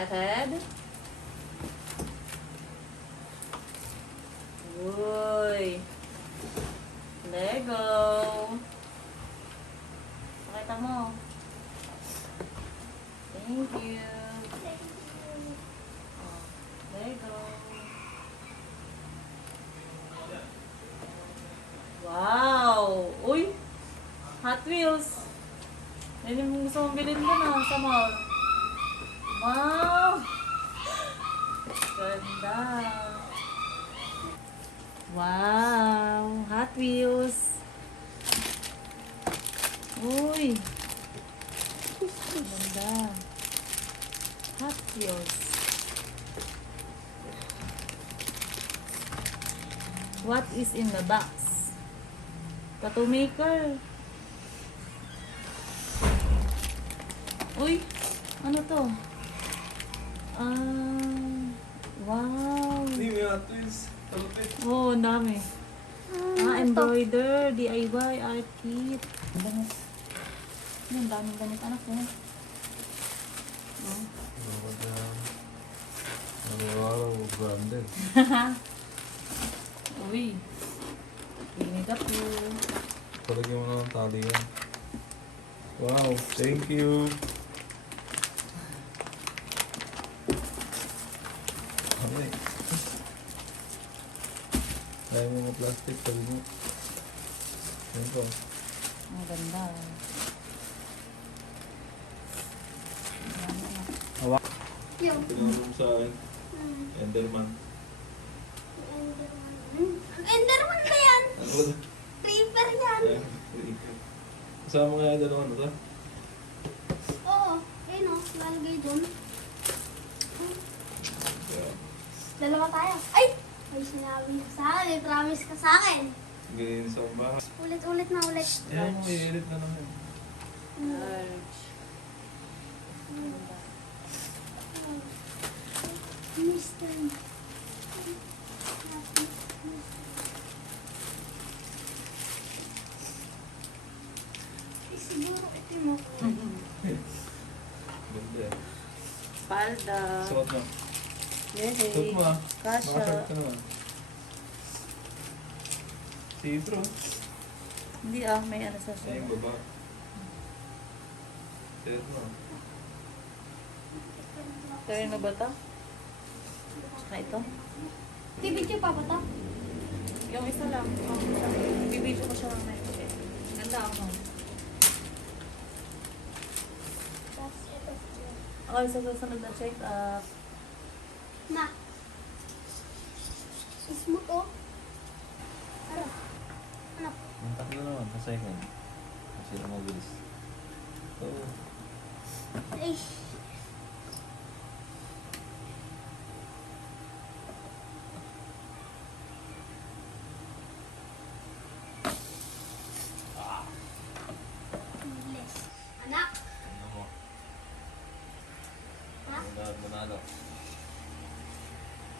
excited? Uy. Lego. Pakita mo. Thank you. Oh, Lego. Wow! Uy! Hot Wheels! Yan yung gusto mong bilhin ko na sa mall. Wow! Ganda! Wow! Hot Wheels! Uy! Ganda! Hot Wheels! What is in the box? Tattoo maker. Uy, ano to? Wow. Hindi, may Hot Wheels. Talupit. Oh, ang dami. Embroider, DIY, art kit. Ang dami. Ang daming ganit, anak ko. Oh. Wow, branded. Uy. Pili ka po. Palagyan mo na ng tali yan. Wow, thank you. Okay. Ayaw mo mga plastic, sabi mo. Yan po. Ang ganda. Hawak. Yung Pinanong mo sa akin. Enderman. Enderman. Enderman ba yan? Ano ba ito? Creeper yan. Ayan. Kasama nga yung dalawa na ito. Oo. Ayun o. Lalagay dun. Yeah. Dalawa tayo. Ay! May sinabi ka sa akin. May promise ka sa akin. Ganyan sa bahay. Ulit-ulit na ulit. Ayan mo, i-edit na naman. Large. Mister. Siguro ito mo. Ganda eh. Palda. Suot mo. Yay. Suot mo ah. Kasha. Makasarap ka naman. See-through. Hindi may ano sa Ay, yung suot. baba. Suot mo. Kaya na ba ito? Tsaka ito? Bibidyo pa ba ito? Yung isa lang. Bibidyo ko siya mamaya. Ganda ako. Tapos ito. Okay, sa susunod na check up. Na. Smooth oh. Ano? Ano? Ang tatlo naman, sa second. Kasi na mabilis. So, Ay. Bilis. Anak. ano mo? Ha? Manalo.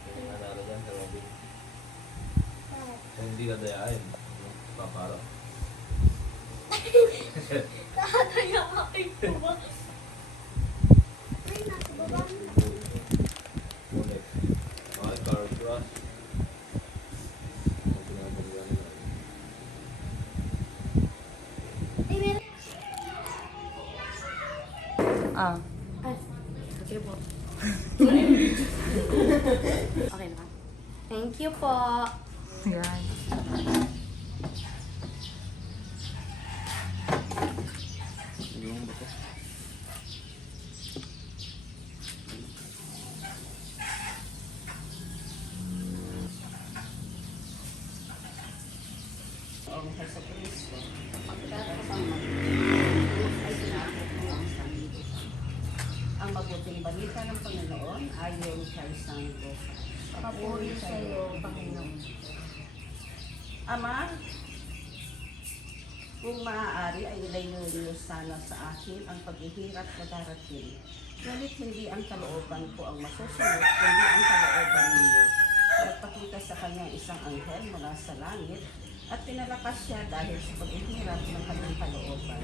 Kaya nanalo dyan sa Robin. Kung hindi ka dayain, paparo. Nakakaya ka kay Puma. Ay, nasa baba. Ulit. Okay, car crush. Ay, meron. Ah. Ay. Okay po. Okay na. Thank you po. Yan. Yung ba ito? Ang mabuting balita ng Panginoon ayon kay Santo. Papuri sa iyo, Panginoon. Ama, kung maaari ay ilayo niyo sana sa akin ang paghihirap na darating. Ngunit hindi ang kalooban ko ang masusunod, kundi ang kalooban niyo. Nagpakita sa kanya isang anghel mula sa langit at pinalakas siya dahil sa paghihirap ng kanyang kalooban.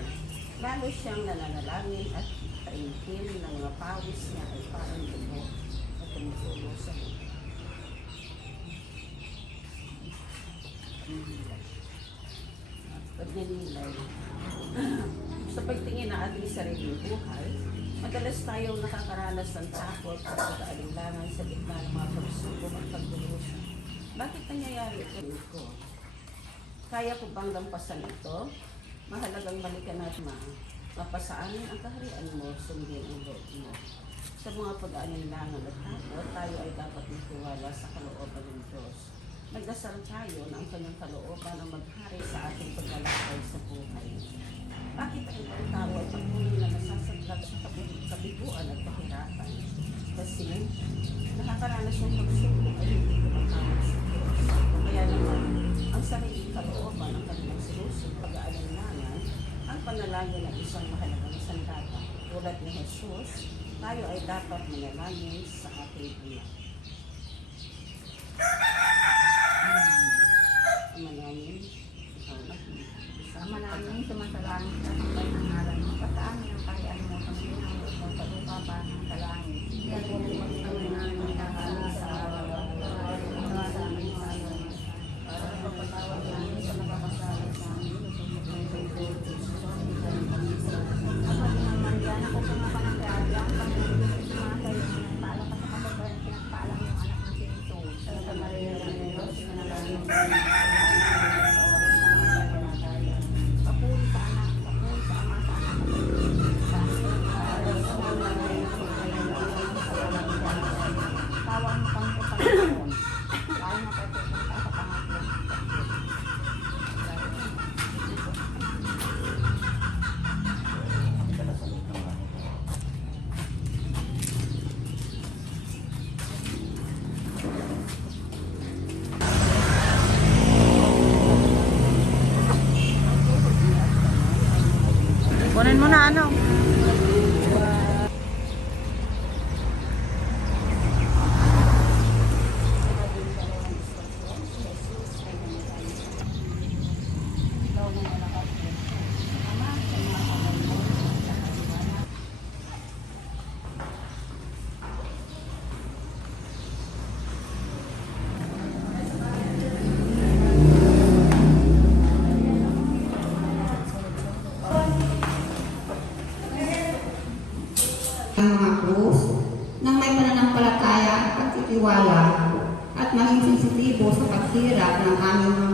Lalo siyang nananalangin at taimtim ng mga pawis niya ay parang dugo na tumutulo sa lupa. Pagnanilay. Sa pagtingin na ating sariling buhay, madalas tayong nakakaranas ng takot at pag-aalinlangan sa gitna ng mga pagsubok at pagdurusa. Bakit nangyayari ito ko? Kaya ko bang lampasan ito? Mahalagang balikan at mapasaanin ang kaharian mo, sundin ang loob mo. Sa mga pag-aalinlangan at takot, tayo ay dapat magtiwala sa kalooban ng Diyos. Magdasal tayo na ang kanyang kalooban ang maghari sa ating paglalakbay sa buhay. Bakit ang ibang tao ay patuloy na nasasaglag sa kabiguan at kahirapan? Kasi nakakaranas ng pagsubok ay hindi tumatawag sa Diyos. Kaya naman, ang sariling kalooban ang kanilang sinusig pag-aalinlangan ang panalangin ng isang mahalagang sandata. Tulad ni Jesus, tayo ay dapat manalangin sa ating Ina. Manalangin. Sama namin sumasalangit sa hanggang ng ngalan mo. Pataamin ang kahiyaan mo sa mga ng loob mo sa lupa pa ng talangin. Yan mo ang namin kakalit sa araw-araw. Sa amin sa araw. Para mapatawad namin sa nakakasalit sa amin. Kapag naman yan, ako pumapanagdadya ang Panginoon sumasay ng paalam ka sa kapagalan pinagpaalam yung anak ng Sinto. Sa Maria ng Diyos, manalangin sa Papuri sa anak, papuri sa ama, sa anak, sa tawag mo kami sa Panginoon. Tayo na tayo pupunta sa pangalan. Kunin mo na ano. ang mga krus nang may pananampalataya at pagtitiwala at maging sensitibo sa paghirap ng aming